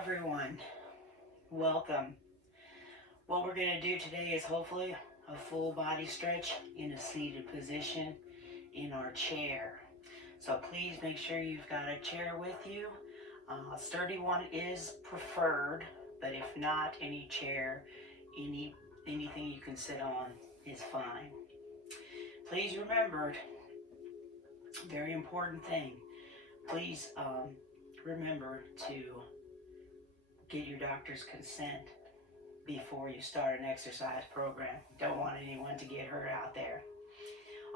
everyone. Welcome. What we're going to do today is hopefully a full body stretch in a seated position in our chair. So please make sure you've got a chair with you. A sturdy one is preferred, but if not, any chair, anything you can sit on is fine. Please remember, very important thing, please remember to get your doctor's consent before you start an exercise program. Don't want anyone to get hurt out there.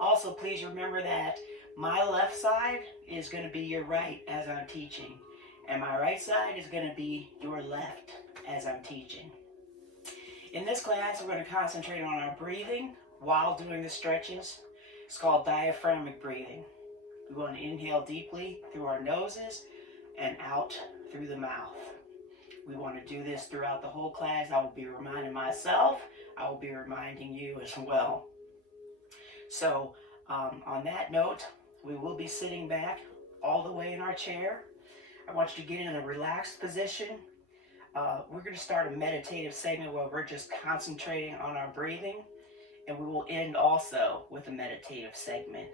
Also, please remember that my left side is going to be your right as I'm teaching, and my right side is going to be your left as I'm teaching. In this class, we're going to concentrate on our breathing while doing the stretches. It's called diaphragmatic breathing. We want to inhale deeply through our noses and out through the mouth. We want to do this throughout the whole class. I will be reminding myself. I will be reminding you as well. So on that note, we will be sitting back all the way in our chair. I want you to get in a relaxed position. We're going to start a meditative segment where we're just concentrating on our breathing. And we will end also with a meditative segment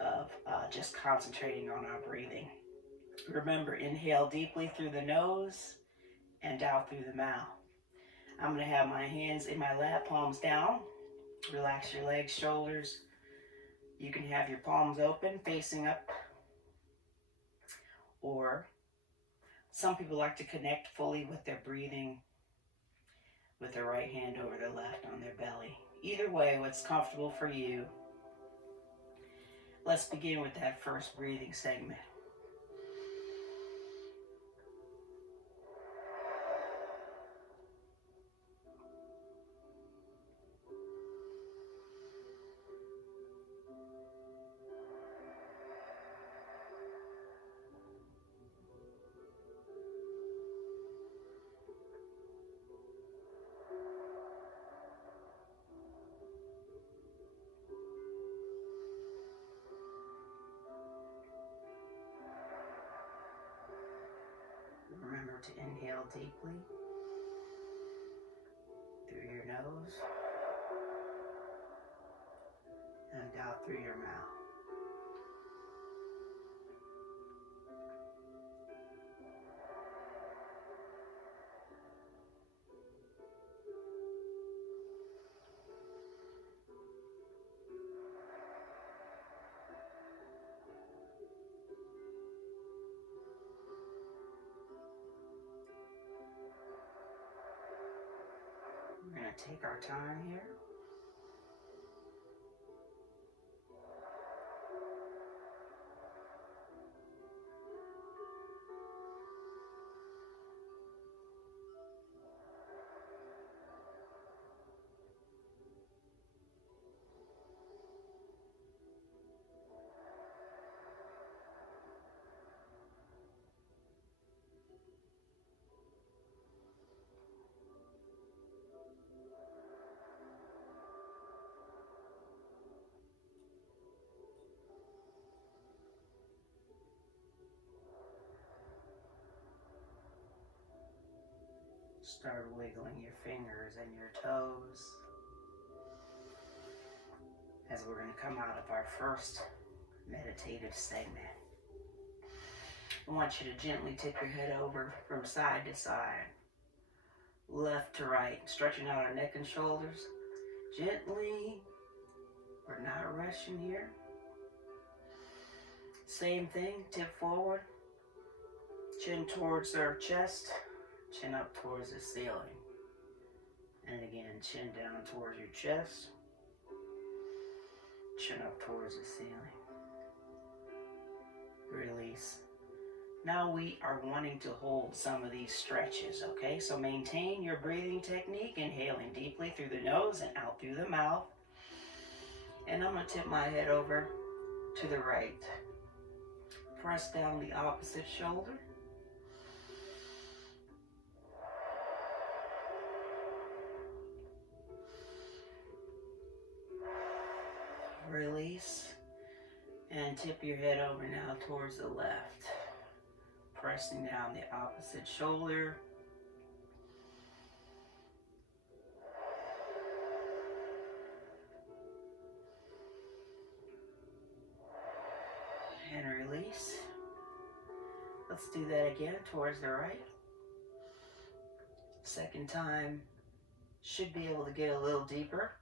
of just concentrating on our breathing. Remember, inhale deeply through the nose and out through the mouth. I'm going to have my hands in my lap, palms down. Relax your legs, shoulders. You can have your palms open, facing up. Or some people like to connect fully with their breathing with their right hand over their left on their belly. Either way, what's comfortable for you. Let's begin with that first breathing segment. Remember to inhale deeply through your nose and out through your mouth. We're going to take our time here. Start wiggling your fingers and your toes as we're going to come out of our first meditative segment. I want you to gently tip your head over from side to side, left to right, stretching out our neck and shoulders. Gently, we're not rushing here. Same thing, tip forward, chin towards our chest, chin up towards the ceiling. And again, chin down towards your chest, chin up towards the ceiling. Release. Now we are wanting to hold some of these stretches, okay? So maintain your breathing technique, inhaling deeply through the nose and out through the mouth. And I'm going to tip my head over to the right. Press down the opposite shoulder. Release and tip your head over now towards the left. Pressing down the opposite shoulder. And release. Let's do that again towards the right. Second time should be able to get a little deeper.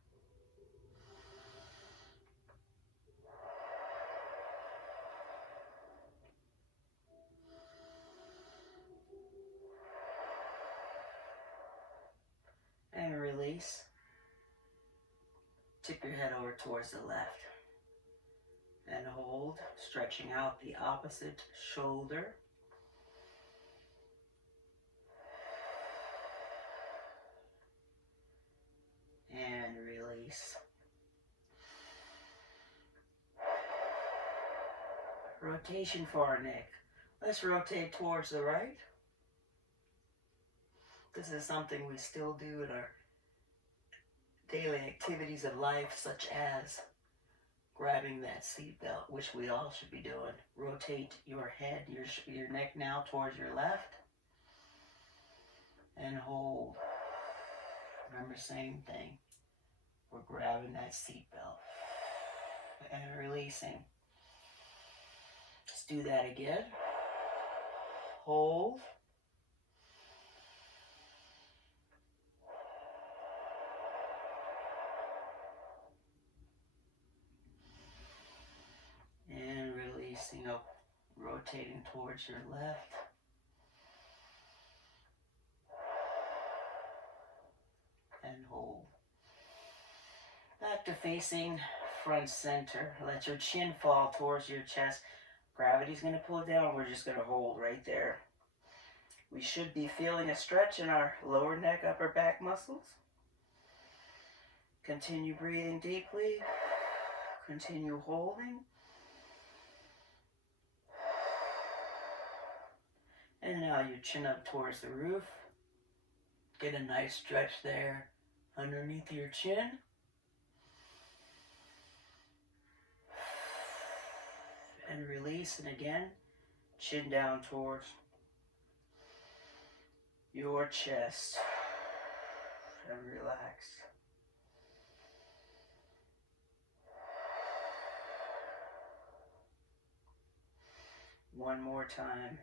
And release. Tip your head over towards the left. And hold, stretching out the opposite shoulder. And release. Rotation for our neck. Let's rotate towards the right. This is something we still do in our daily activities of life, such as grabbing that seat belt, which we all should be doing. Rotate your head, your neck now towards your left. And hold. Remember, same thing. We're grabbing that seat belt. And releasing. Let's do that again. Hold. And releasing up, rotating towards your left. And hold. Back to facing front center. Let your chin fall towards your chest. Gravity's going to pull it down. We're just going to hold right there. We should be feeling a stretch in our lower neck, upper back muscles. Continue breathing deeply. Continue holding. And now you chin up towards the roof. Get a nice stretch there underneath your chin. And release, and again, chin down towards your chest. And relax. One more time.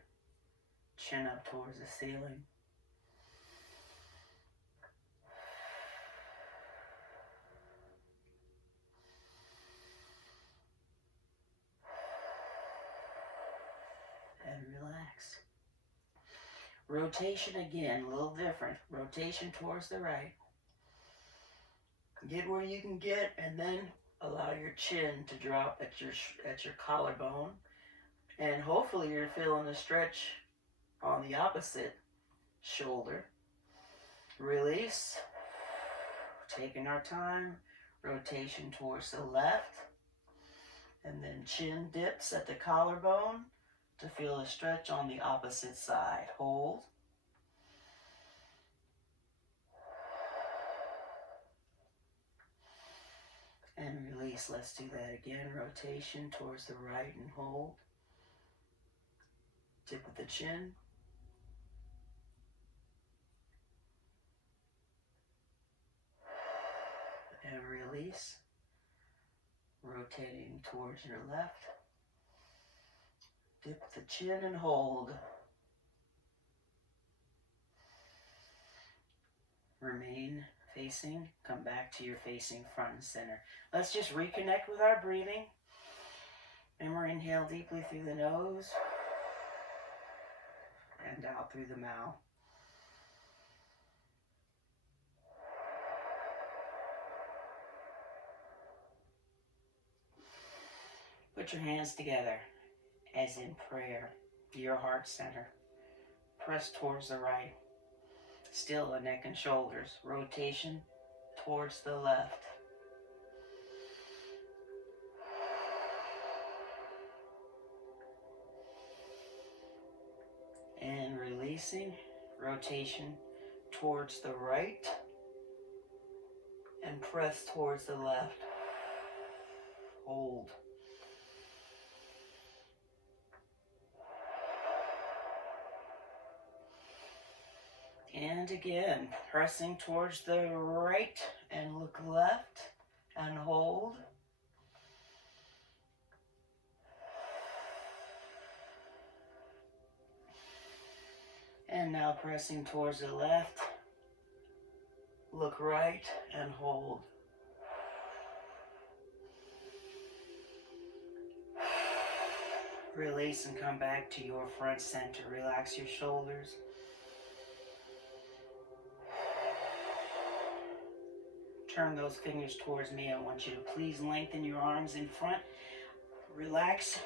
Chin up towards the ceiling. And relax. Rotation again, a little different. Rotation towards the right. Get where you can get, and then allow your chin to drop at your collarbone. And hopefully you're feeling a stretch on the opposite shoulder. Release. Taking our time. Rotation towards the left. And then chin dips at the collarbone to feel a stretch on the opposite side. Hold. And release. Let's do that again. Rotation towards the right and hold. Tip of the chin. And release. Rotating towards your left. Dip the chin and hold. Remain facing. Come back to your facing front and center. Let's just reconnect with our breathing. Remember, inhale deeply through the nose. And out through the mouth. Put your hands together as in prayer, your heart center. Press towards the right. Still the neck and shoulders. Rotation towards the left. And releasing. Rotation towards the right. And press towards the left. Hold. And again, pressing towards the right and look left and hold. And now pressing towards the left, look right and hold. Release and come back to your front center. Relax your shoulders. Turn those fingers towards me. I want you to please lengthen your arms in front. Relax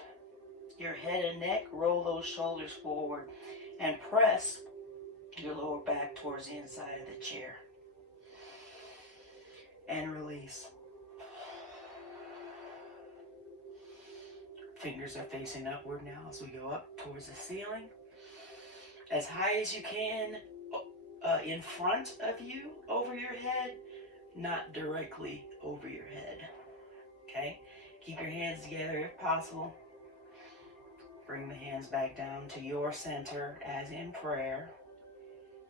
your head and neck. Roll those shoulders forward and press your lower back towards the inside of the chair. And release. Fingers are facing upward now as we go up towards the ceiling. As high as you can, in front of you, over your head, not directly over your head. Okay? Keep your hands together if possible. Bring the hands back down to your center as in prayer.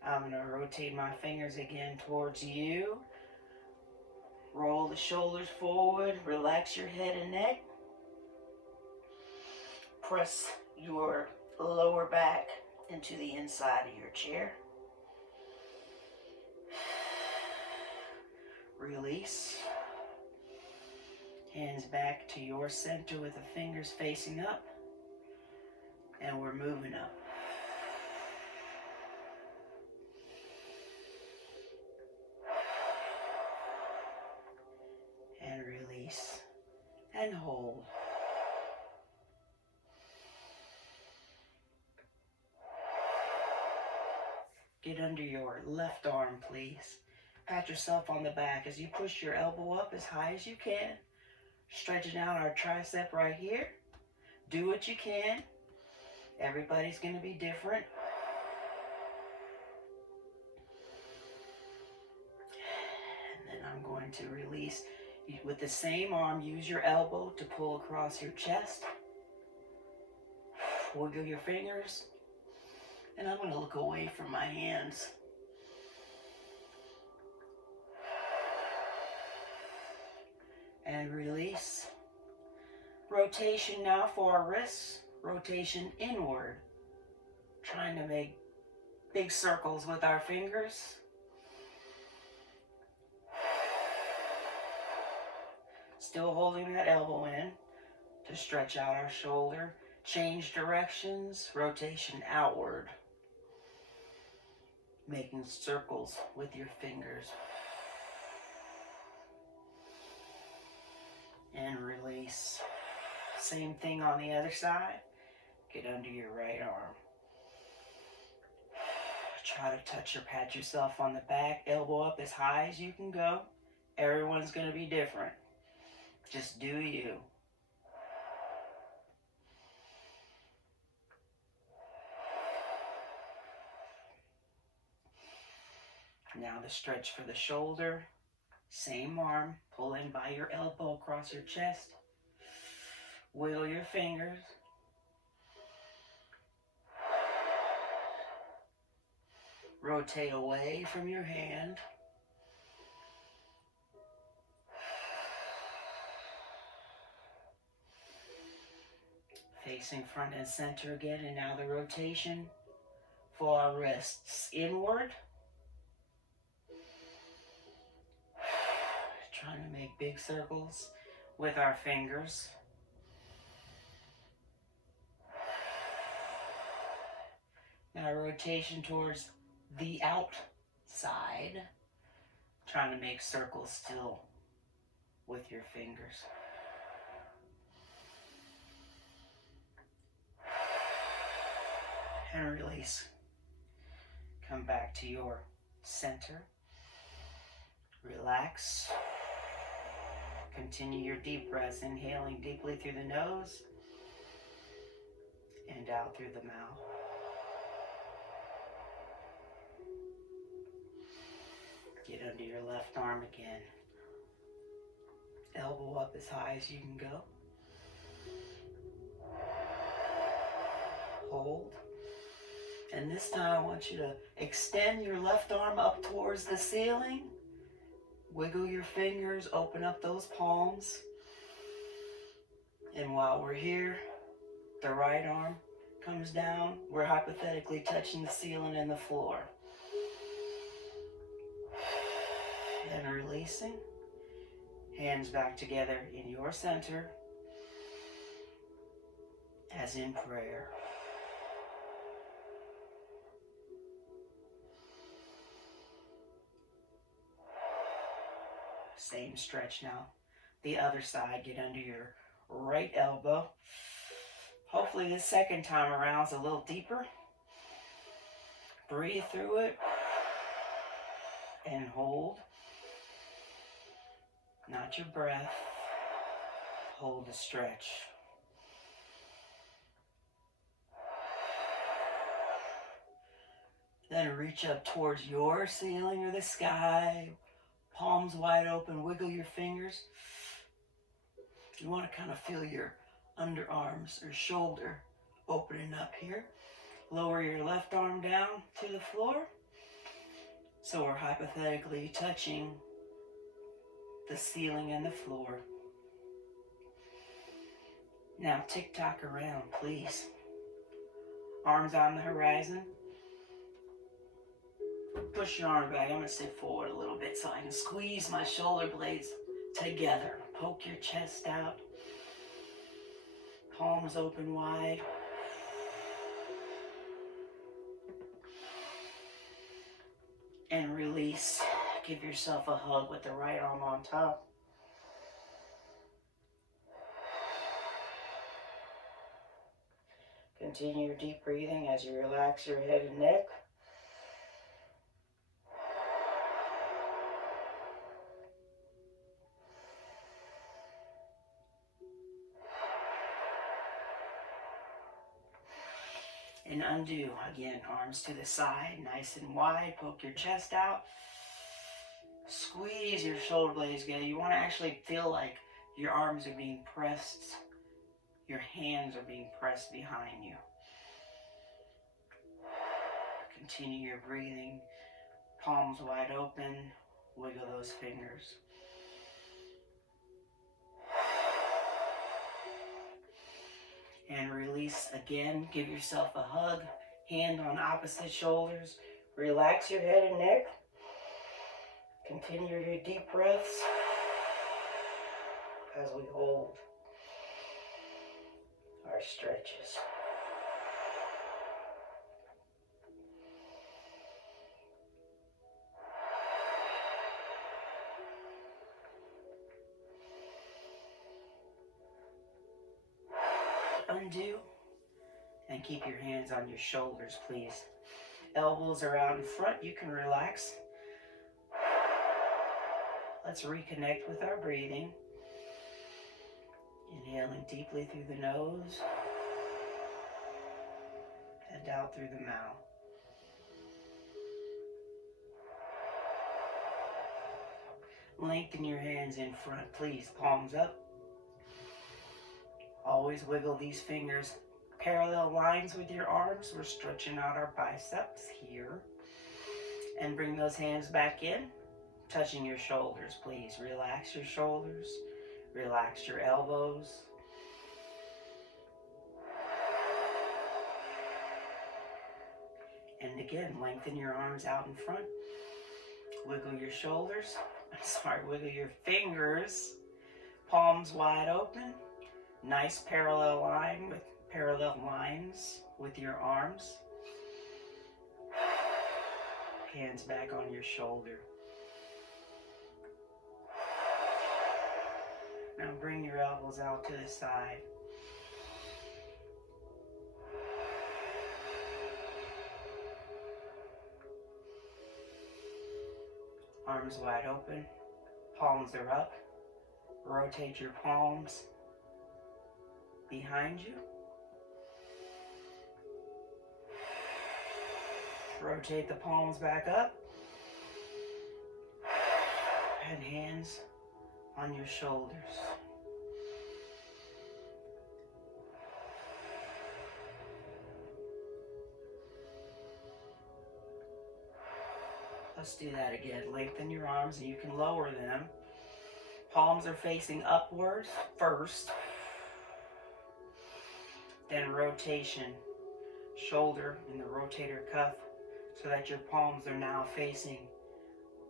I'm going to rotate my fingers again towards you. Roll the shoulders forward. Relax your head and neck. Press your lower back into the inside of your chair. Release. Hands back to your center with the fingers facing up. And we're moving up. And release. And hold. Get under your left arm, please. Pat yourself on the back as you push your elbow up as high as you can. Stretching out our tricep right here. Do what you can. Everybody's going to be different. And then I'm going to release. With the same arm, use your elbow to pull across your chest. Wiggle your fingers. And I'm going to look away from my hands. And release. Rotation now for our wrists. Rotation inward. Trying to make big circles with our fingers. Still holding that elbow in to stretch out our shoulder. Change directions. Rotation outward. Making circles with your fingers. And release. Same thing on the other side. Get under your right arm. Try to touch or pat yourself on the back. Elbow up as high as you can go. Everyone's going to be different. Just do you. Now the stretch for the shoulder. Same arm. Pull in by your elbow across your chest. Wiggle your fingers. Rotate away from your hand. Facing front and center again, and now the rotation for our wrists inward. Trying to make big circles with our fingers. Now rotation towards the outside. Trying to make circles still with your fingers. And release. Come back to your center. Relax. Continue your deep breaths, inhaling deeply through the nose and out through the mouth. Get under your left arm again. Elbow up as high as you can go. Hold. And this time I want you to extend your left arm up towards the ceiling. Wiggle your fingers, open up those palms. And while we're here, the right arm comes down. We're hypothetically touching the ceiling and the floor. Then releasing. Hands back together in your center, as in prayer. Same stretch now. The other side, get under your right elbow. Hopefully this second time around is a little deeper. Breathe through it and hold. Not your breath. Hold the stretch. Then reach up towards your ceiling or the sky. Palms wide open. Wiggle your fingers. You want to kind of feel your underarms or shoulder opening up here. Lower your left arm down to the floor. So we're hypothetically touching the ceiling and the floor. Now tick-tock around, please. Arms on the horizon. Push your arm back. I'm going to sit forward a little bit so I can squeeze my shoulder blades together. Poke your chest out. Palms open wide. And release. Give yourself a hug with the right arm on top. Continue your deep breathing as you relax your head and neck. And undo. Again, arms to the side, nice and wide. Poke your chest out. Squeeze your shoulder blades together. You want to actually feel like your arms are being pressed. Your hands are being pressed behind you. Continue your breathing. Palms wide open. Wiggle those fingers. And release again. Give yourself a hug. Hand on opposite shoulders. Relax your head and neck. Continue your deep breaths as we hold our stretches. Undo and keep your hands on your shoulders, please. Elbows are out in front. You can relax. Let's reconnect with our breathing. Inhaling deeply through the nose and out through the mouth. Lengthen your hands in front, please. Palms up. Always wiggle these fingers. Parallel lines with your arms. We're stretching out our biceps here. And bring those hands back in. Touching your shoulders, please. Relax your shoulders. Relax your elbows. And again, lengthen your arms out in front. Wiggle your shoulders. Wiggle your fingers. Palms wide open. Nice parallel line with parallel lines with your arms. Hands back on your shoulder. Now bring your elbows out to the side. Arms wide open. Palms are up. Rotate your palms behind you. Rotate the palms back up. And hands on your shoulders. Let's do that again. Lengthen your arms and you can lower them. Palms are facing upwards first. Then rotation, shoulder in the rotator cuff so that your palms are now facing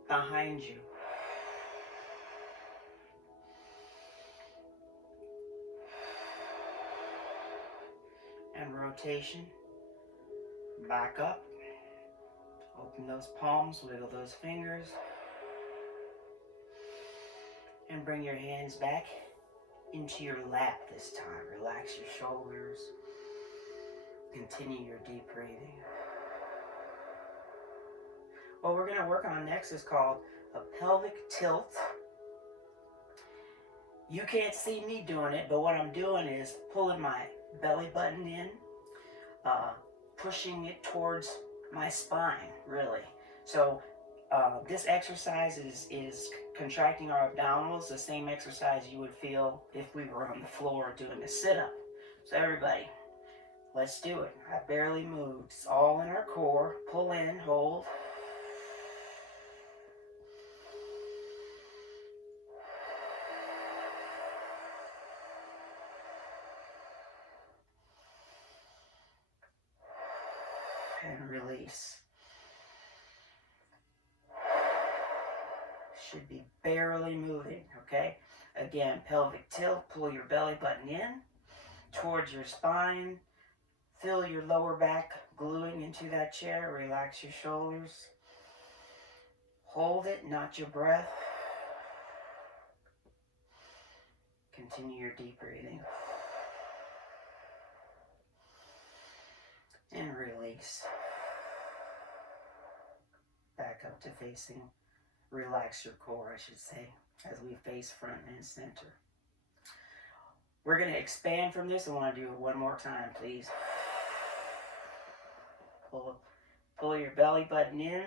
behind you. And rotation, back up. Open those palms, wiggle those fingers. And bring your hands back into your lap this time. Relax your shoulders. Continue your deep breathing. What we're going to work on next is called a pelvic tilt. You can't see me doing it, but what I'm doing is pulling my belly button in, pushing it towards my spine, really. So this exercise is contracting our abdominals, the same exercise you would feel if we were on the floor doing a sit-up. So everybody, let's do it. I barely moved. It's all in our core. Pull in, hold. And release. Should be barely moving, okay? Again, pelvic tilt, pull your belly button in towards your spine. Feel your lower back gluing into that chair. Relax your shoulders. Hold it, not your breath. Continue your deep breathing. And release. Back up to facing. Relax your core, I should say, as we face front and center. We're going to expand from this. I want to do it one more time, please. Pull your belly button in.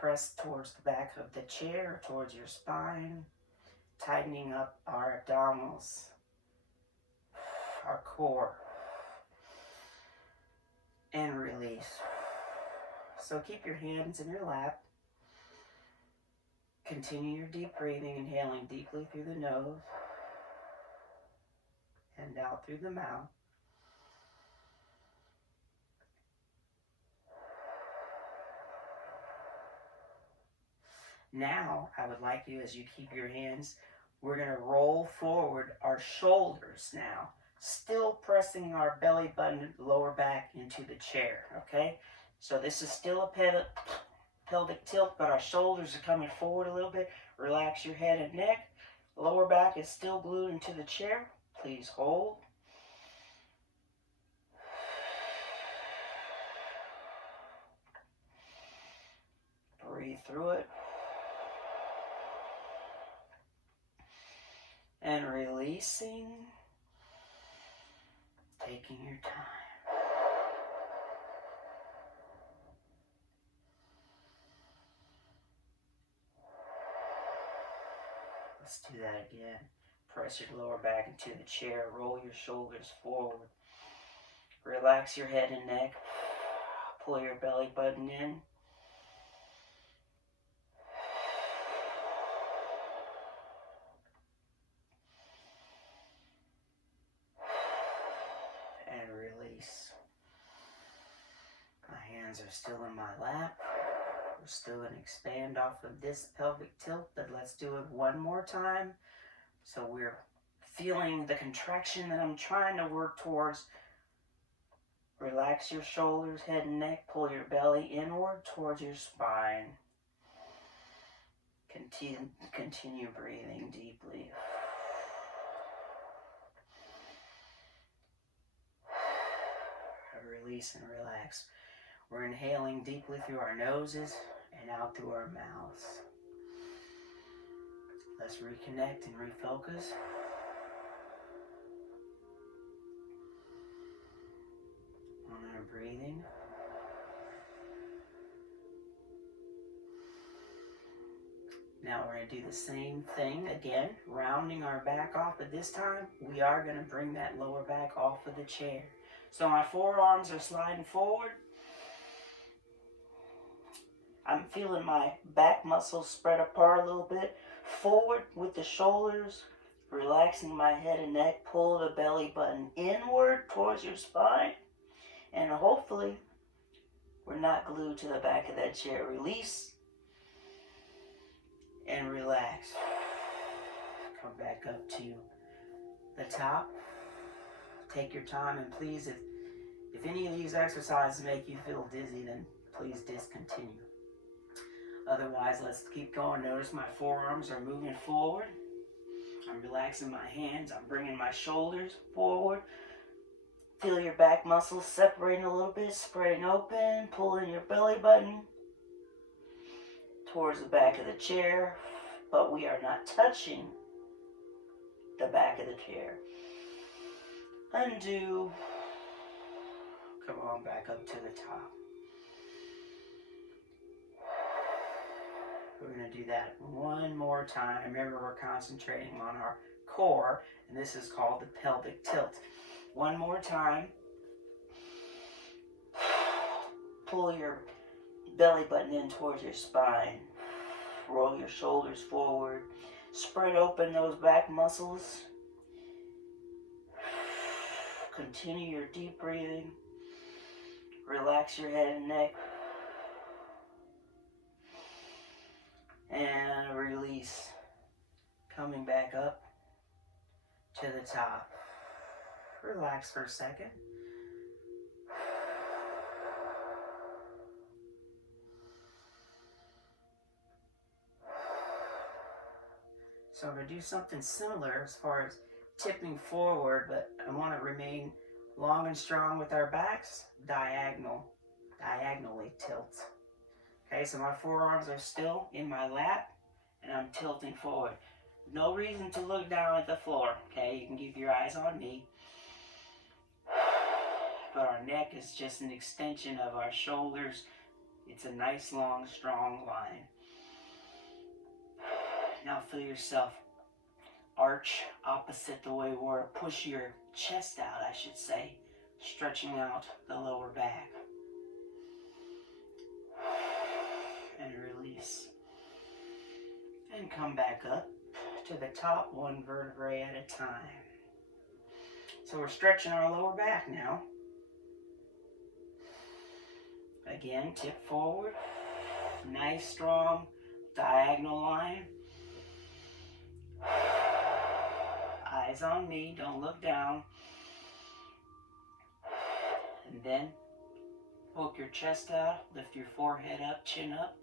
Press towards the back of the chair, towards your spine, tightening up our abdominals, our core, and release. So keep your hands in your lap. Continue your deep breathing, inhaling deeply through the nose and out through the mouth. Now, I would like you, as you keep your hands, we're going to roll forward our shoulders now, still pressing our belly button, lower back into the chair, okay? So this is still a pelvic tilt, but our shoulders are coming forward a little bit. Relax your head and neck. Lower back is still glued into the chair. Please hold. Breathe through it. And releasing. Taking your time. Let's do that again. Press your lower back into the chair. Roll your shoulders forward. Relax your head and neck. Pull your belly button in. And release. My hands are still in my lap. We're still going to expand off of this pelvic tilt, but let's do it one more time. So we're feeling the contraction that I'm trying to work towards. Relax your shoulders, head and neck. Pull your belly inward towards your spine. Continue breathing deeply. Release and relax. We're inhaling deeply through our noses and out through our mouths. Let's reconnect and refocus. On our breathing. Now we're going to do the same thing again, rounding our back off, but this time we are going to bring that lower back off of the chair. So my forearms are sliding forward. I'm feeling my back muscles spread apart a little bit. Forward with the shoulders, relaxing my head and neck. Pull the belly button inward towards your spine. And hopefully, we're not glued to the back of that chair. Release and relax. Come back up to the top. Take your time, and please, if any of these exercises make you feel dizzy, then please discontinue. Otherwise, let's keep going. Notice my forearms are moving forward. I'm relaxing my hands. I'm bringing my shoulders forward. Feel your back muscles separating a little bit, spreading open, pulling your belly button towards the back of the chair, but we are not touching the back of the chair. Undo. Come on back up to the top. We're going to do that one more time. Remember, we're concentrating on our core, and this is called the pelvic tilt. One more time. Pull your belly button in towards your spine. Roll your shoulders forward. Spread open those back muscles. Continue your deep breathing. Relax your head and neck. And release. Coming back up to the top. Relax for a second. So I'm going to do something similar as far as tipping forward, but I want to remain long and strong with our backs. Diagonally tilt. Okay, so my forearms are still in my lap, and I'm tilting forward. No reason to look down at the floor, okay? You can keep your eyes on me. But our neck is just an extension of our shoulders. It's a nice, long, strong line. Now feel yourself arch opposite the way we're. Push your chest out, I should say, stretching out the lower back. And release. And come back up to the top, one vertebrae at a time. So we're stretching our lower back now. Again, tip forward. Nice, strong, diagonal line. Eyes on me, don't look down. And then poke your chest out, lift your forehead up, chin up.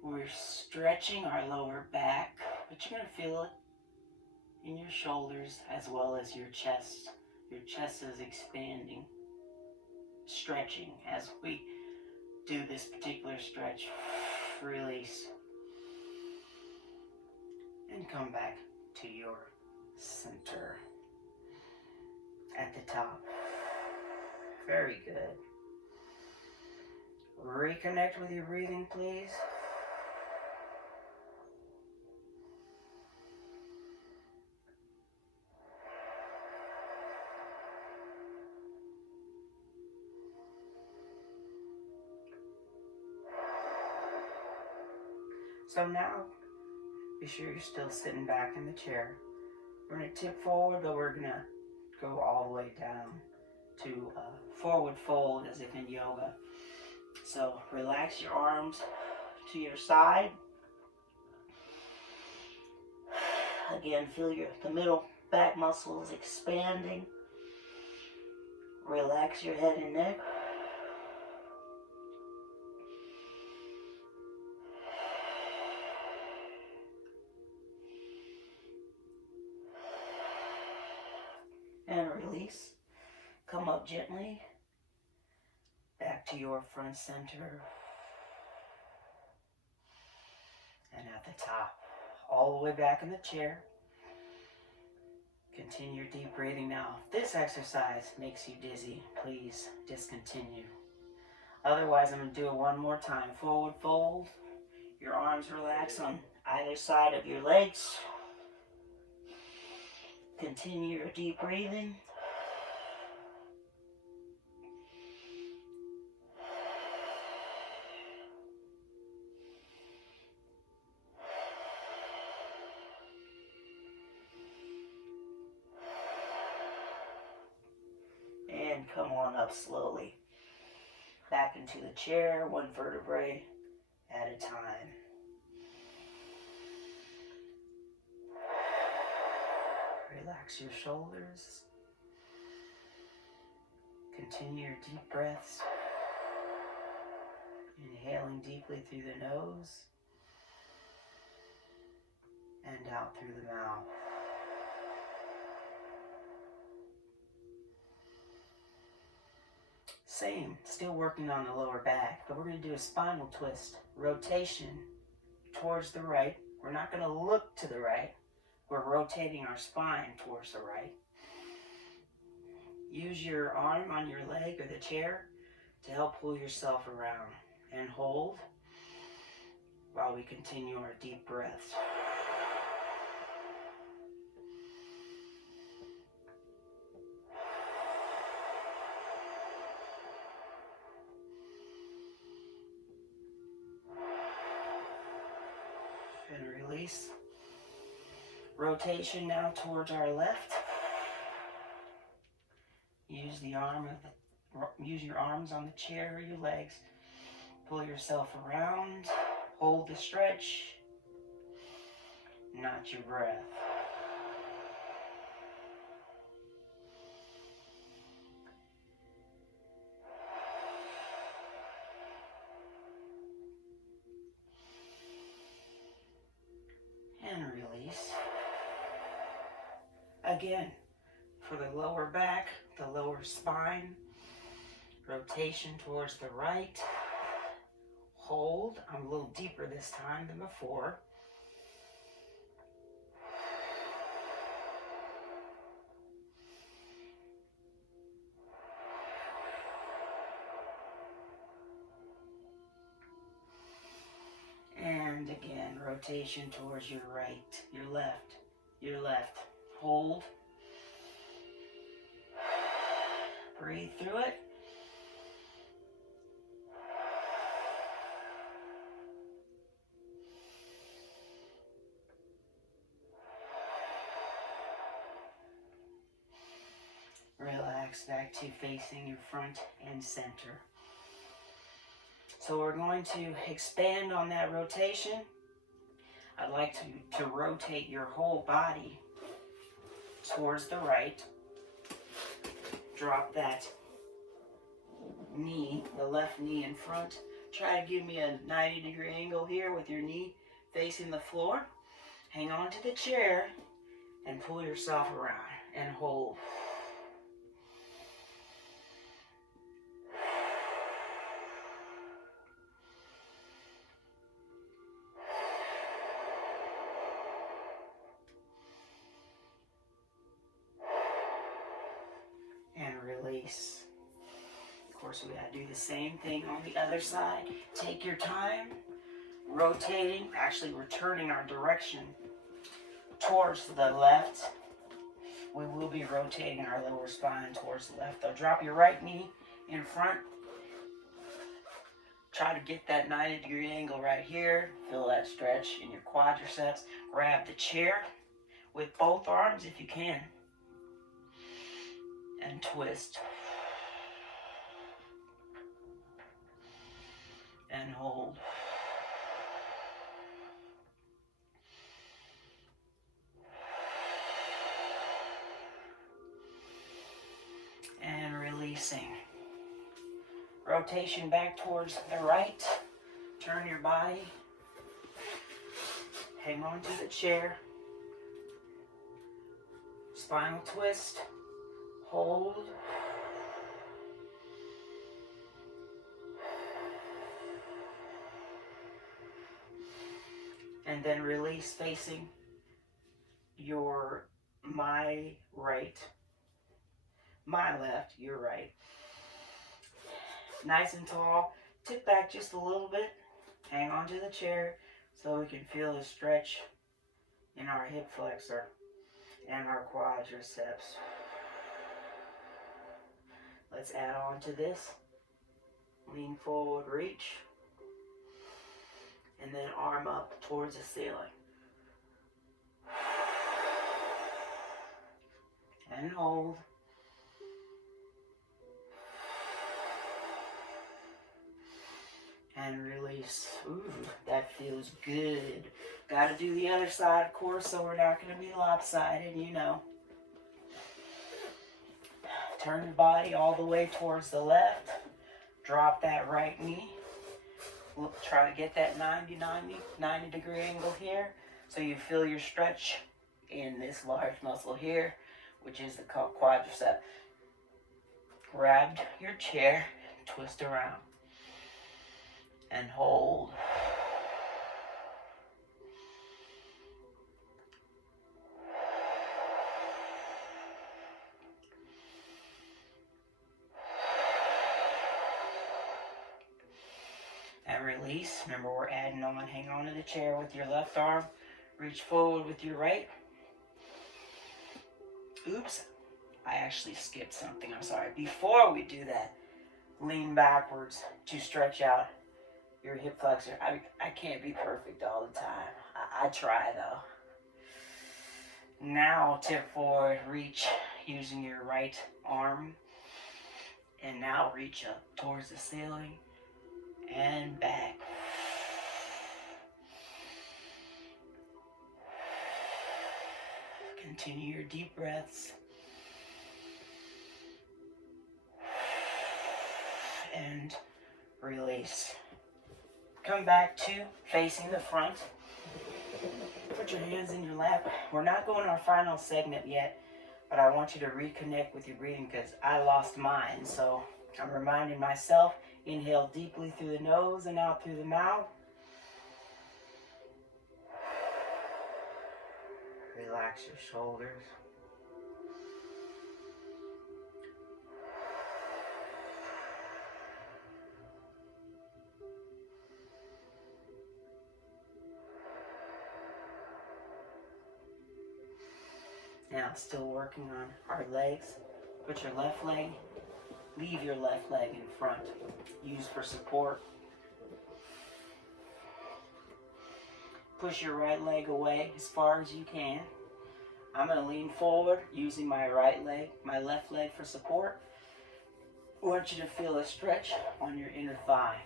We're stretching our lower back, but you're going to feel it in your shoulders as well as your chest. Your chest is expanding, stretching as we do this particular stretch. Release. And come back to your center at the top. Very good. Reconnect with your breathing, please. So now, be sure you're still sitting back in the chair. We're going to tip forward, but we're going to go all the way down to forward fold as if in yoga. So relax your arms to your side. Again, feel the middle back muscles expanding. Relax your head and neck. And release. Come up gently. Back to your front center. And at the top. All the way back in the chair. Continue your deep breathing now. If this exercise makes you dizzy, please discontinue. Otherwise, I'm going to do it one more time. Forward fold. Your arms relax on either side of your legs. Continue your deep breathing. come on up slowly. Back into the chair, one vertebrae at a time. Relax your shoulders. Continue your deep breaths. Inhaling deeply through the nose and out through the mouth. Same, still working on the lower back, but we're going to do a spinal twist. Rotation towards the right. We're not going to look to the right. We're rotating our spine towards the right. Use your arm on your leg or the chair to help pull yourself around, and hold while we continue our deep breaths. And release. Rotation now towards our left. Use your arms on the chair or your legs. Pull yourself around. Hold the stretch. Not your breath. And release. Again, for the lower back, the lower spine, rotation towards the right. Hold. I'm a little deeper this time than before. And again, rotation towards your right, your left. Hold. Breathe through it. Relax back to facing your front and center. So we're going to expand on that rotation. I'd like to rotate your whole body towards the right. Drop that knee, the left knee in front. Try to give me a 90-degree angle here with your knee facing the floor. Hang on to the chair and pull yourself around and hold. And release. Of course, we gotta do the same thing on the other side. Take your time, rotating, actually returning our direction towards the left. We will be rotating our lower spine towards the left. Though, drop your right knee in front. Try to get that 90-degree angle right here. Feel that stretch in your quadriceps. Grab the chair with both arms if you can. And twist. And hold. And releasing. Rotation back towards the right. Turn your body. Hang on to the chair. Spinal twist. Hold. And then release, facing my right, my left, your right. Nice and tall. Tip back just a little bit. Hang on to the chair so we can feel the stretch in our hip flexor and our quadriceps. Let's add on to this. Lean forward, reach. And then arm up towards the ceiling. And hold. and release. Ooh, that feels good. Got to do the other side, of course, so we're not going to be lopsided, you know. Turn your body all the way towards the left. Drop that right knee. Try to get that 90 degree angle here, so you feel your stretch in this large muscle here, which is the quadricep. Grab your chair, twist around, and hold. And release. Remember, we're adding on. Hang on to the chair with your left arm. Reach forward with your right. Oops. I actually skipped something. I'm sorry. Before we do that, lean backwards to stretch out your hip flexor. I can't be perfect all the time. I try, though. Now, tip forward. Reach using your right arm. And now reach up towards the ceiling. And back. Continue your deep breaths. And release. Come back to facing the front. Put your hands in your lap. We're not going to our final segment yet, but I want you to reconnect with your breathing because I lost mine. So I'm reminding myself. Inhale deeply through the nose and out through the mouth. Relax your shoulders. Now, still working on our legs. Put your left leg, leave your left leg in front. Use for support. Push your right leg away as far as you can. I'm going to lean forward using my right leg, my left leg for support. I want you to feel a stretch on your inner thigh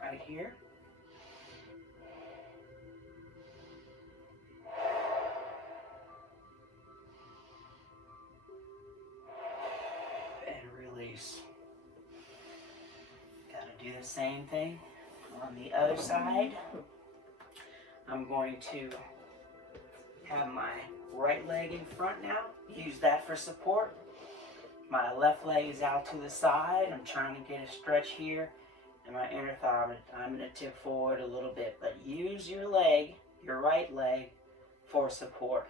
right here. And release. Got to do the same thing on the other side. I'm going to have my right leg in front now. Use that for support. My left leg is out to the side. I'm trying to get a stretch here. And my inner thigh, I'm going to tip forward a little bit. But use your leg, your right leg, for support.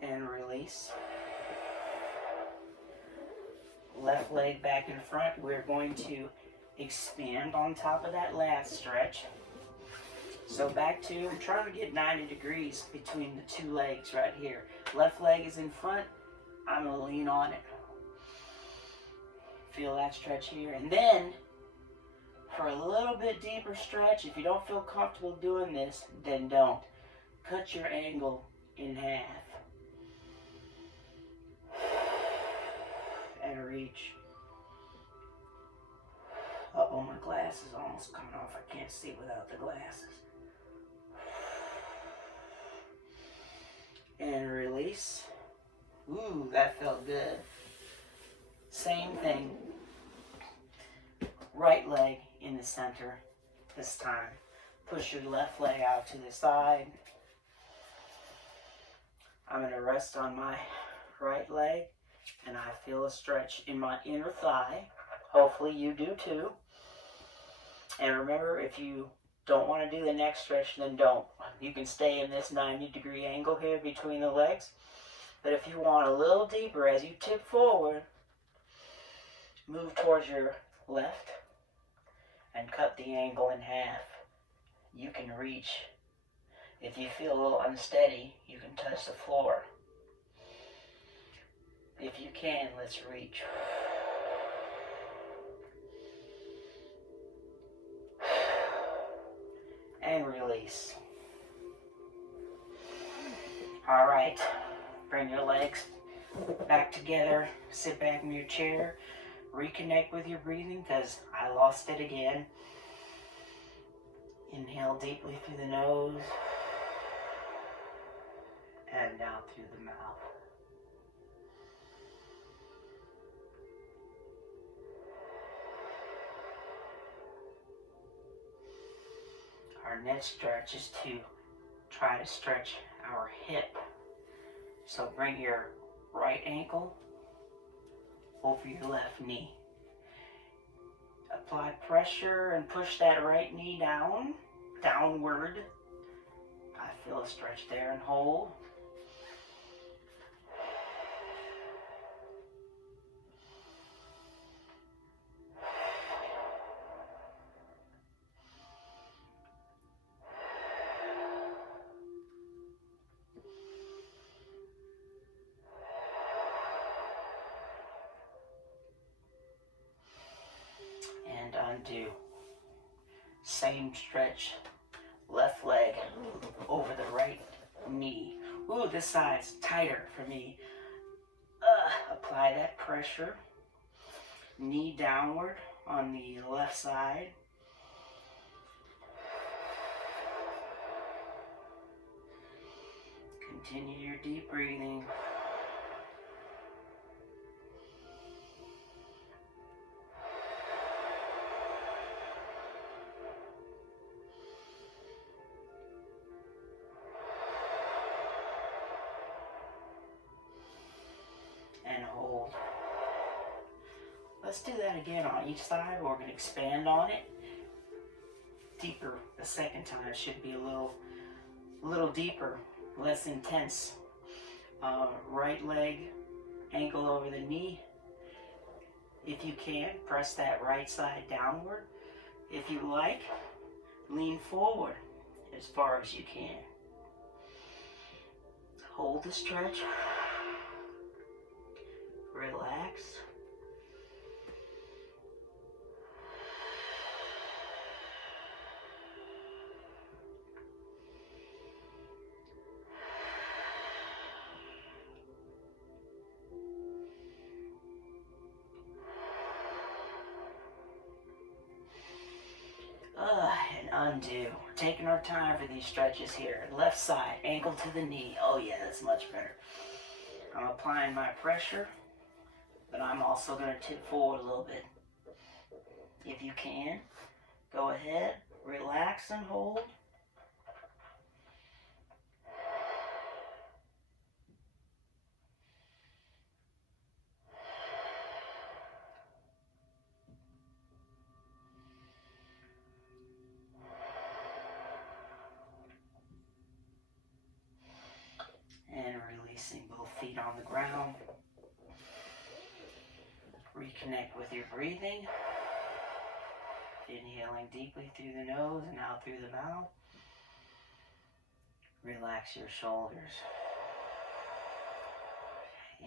And release. Left leg back in front. We're going to expand on top of that last stretch. So back to, I'm trying to get 90 degrees between the two legs right here. Left leg is in front. I'm going to lean on it. Feel that stretch here. And then, for a little bit deeper stretch, if you don't feel comfortable doing this, then don't. Cut your angle in half. And reach. Uh-oh, my glasses almost coming off. I can't see without the glasses. And release. Ooh, that felt good. Same thing. Right leg in the center this time. Push your left leg out to the side. I'm going to rest on my right leg. And I feel a stretch in my inner thigh. Hopefully you do too. And remember, if you don't want to do the next stretch, then don't. You can stay in this 90-degree angle here between the legs. But if you want a little deeper, as you tip forward, move towards your left and cut the angle in half. You can reach. If you feel a little unsteady, you can touch the floor. If you can, let's reach. And release. All right, bring your legs back together, sit back in your chair, reconnect with your breathing because I lost it again. Inhale deeply through the nose and out through the mouth. Our next stretch is to try to stretch our hip. So bring your right ankle over your left knee. Apply pressure and push that right knee downward. I feel a stretch there and hold. And undo. Same stretch. Left leg over the right knee. Ooh, this side's tighter for me. Apply that pressure. Knee downward on the left side. Continue your deep breathing. And hold. Let's do that again on each side. We're going to expand on it. Deeper the second time. It should be a little deeper, less intense. Right leg, ankle over the knee. If you can, press that right side downward. If you like, lean forward as far as you can. Hold the stretch. Relax. And undo. We're taking our time for these stretches here. Left side, ankle to the knee. Oh yeah, that's much better. I'm applying my pressure, but I'm also going to tip forward a little bit. If you can, go ahead, relax and hold. And releasing both feet on the ground. Reconnect with your breathing. Inhaling deeply through the nose and out through the mouth. Relax your shoulders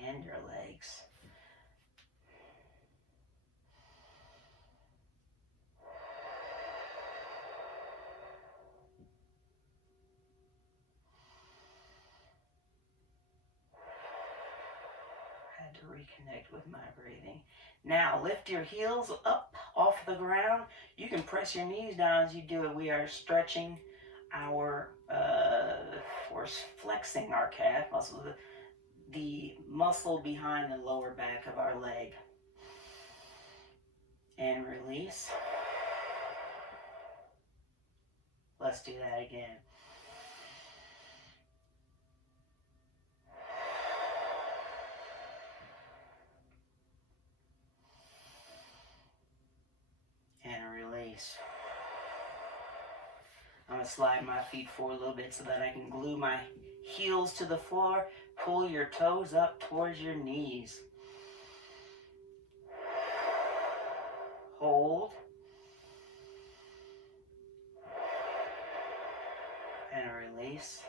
and your legs. To reconnect with my breathing. Now lift your heels up off the ground. You can press your knees down as you do it. We are stretching our, we're flexing our calf muscle, the muscle behind the lower back of our leg. And release. Let's do that again. I'm going to slide my feet forward a little bit so that I can glue my heels to the floor. Pull your toes up towards your knees. Hold. And release.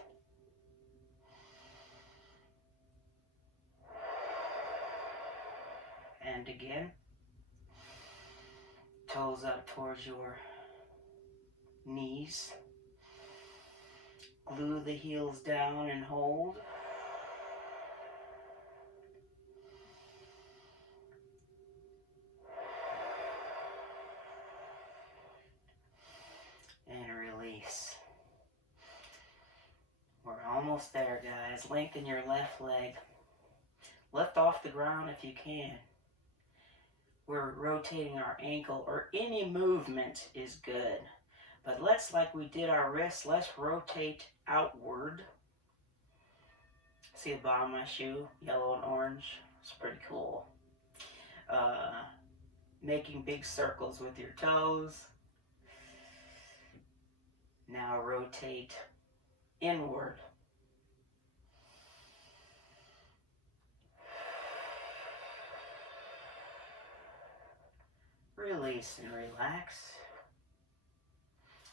And again. Toes up towards your knees. Glue the heels down and hold. We're almost there, guys. Lengthen your left leg. Lift off the ground if you can. We're rotating our ankle, or any movement is good. But let's, like we did our wrists, let's rotate outward. See the bottom of my shoe, yellow and orange? It's pretty cool. Making big circles with your toes. Now rotate inward. Release and relax.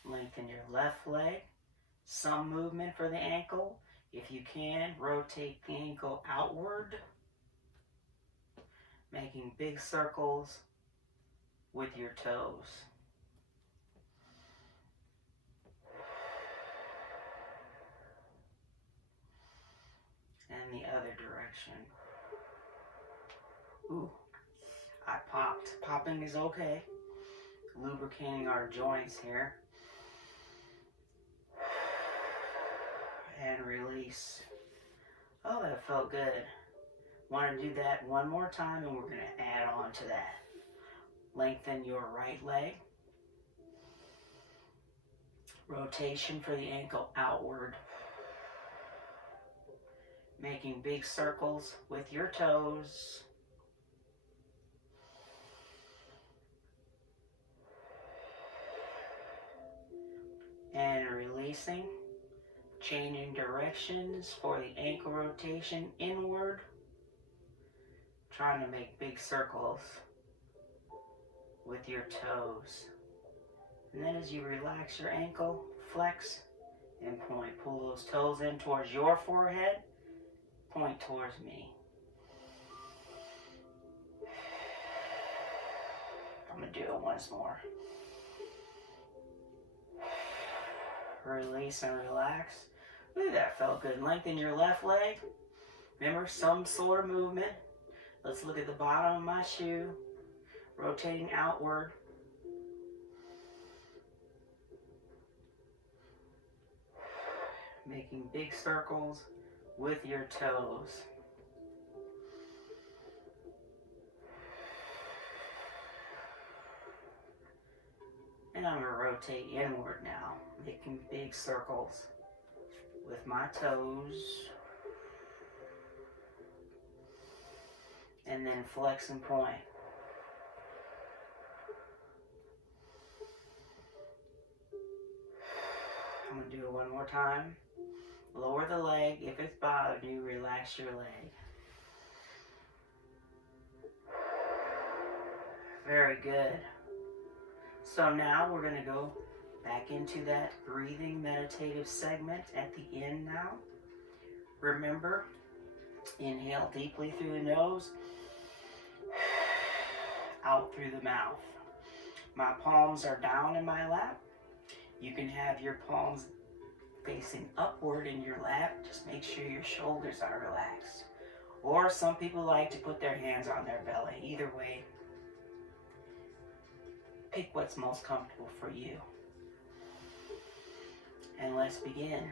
Lengthen your left leg. Some movement for the ankle. If you can, rotate the ankle outward, making big circles with your toes. And the other direction. Ooh, I popped. Popping is okay. Lubricating our joints here. And release. Oh, that felt good. Want to do that one more time, and we're going to add on to that. Lengthen your right leg. Rotation for the ankle outward. Making big circles with your toes. And releasing. Changing directions for the ankle rotation inward. Trying to make big circles with your toes. And then as you relax your ankle, flex and point. Pull those toes in towards your forehead. Point towards me. I'm going to do it once more. Release and relax. Ooh, that felt good. Lengthen your left leg. Remember, some sort of movement. Let's look at the bottom of my shoe. Rotating outward. Making big circles with your toes. And I'm going to rotate inward now, making big circles with my toes. And then flex and point. I'm going to do it one more time. Lower the leg. If it's bothering you, relax your leg. Very good. So now we're going to go back into that breathing meditative segment at the end now. Remember, inhale deeply through the nose, out through the mouth. My palms are down in my lap. You can have your palms facing upward in your lap. Just make sure your shoulders are relaxed. Or some people like to put their hands on their belly. Either way, pick what's most comfortable for you. And let's begin.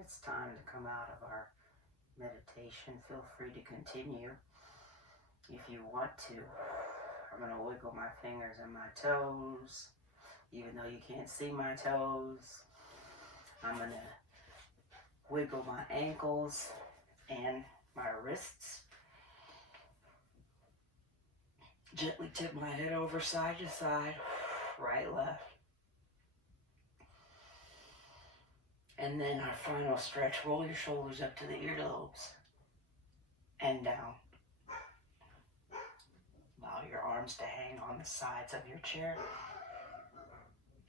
it's time to come out of our meditation. Feel free to continue if you want to. I'm going to wiggle my fingers and my toes, even though you can't see my toes. I'm going to wiggle my ankles and my wrists. Gently tip my head over side to side, right, left. And then our final stretch, roll your shoulders up to the earlobes and down. Allow your arms to hang on the sides of your chair.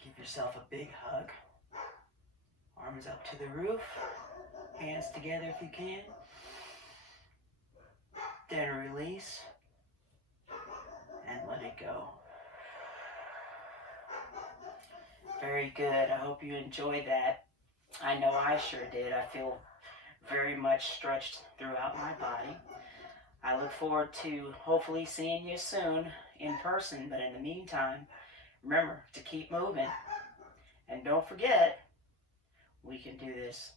Give yourself a big hug. Arms up to the roof, hands together if you can. Then release and let it go. Very good. I hope you enjoyed that. I know I sure did. I feel very much stretched throughout my body. I look forward to hopefully seeing you soon in person, but in the meantime, remember to keep moving. And don't forget, we can do this